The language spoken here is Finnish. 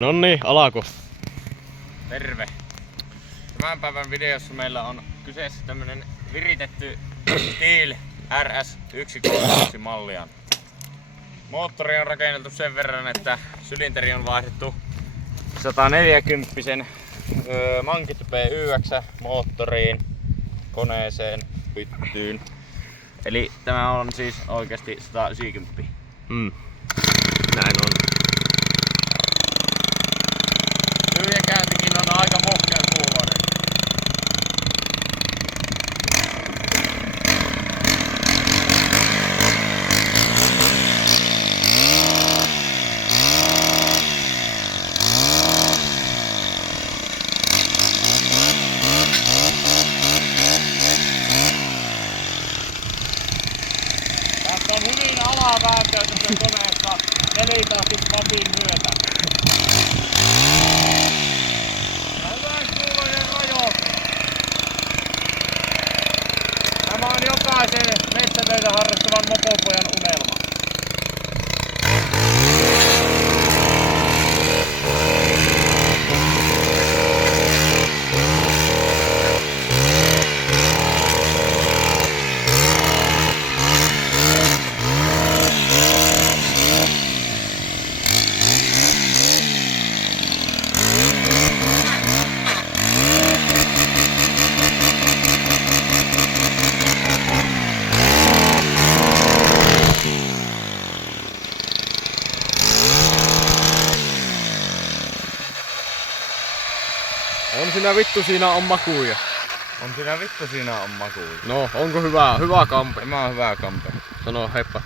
Nonni, alako. Terve! Tämän päivän videossa meillä on kyseessä tämmönen viritetty Stihl RS 131 mallia. Moottori on rakenneltu sen verran, että sylinteri on vaihdettu 140 Mankit PYX moottoriin, koneeseen, pyttyyn. Eli tämä on siis oikeasti 190. Näin on. Tyhjäkääntikin on aika muhkean kuuloinen. Tässä on hyvin alavääntöä tässä koneessa nelitahtis papin myötä. Hyvän kuuloinen rajoitus. Tämä on jokaisen metsätöitä harrastavan mopopojan unelma. On siinä vittu siinä on makuja. On siinä vittu siinä on makuja. No, onko hyvä kampe? Tämä on hyvä kampe. Sano heippa.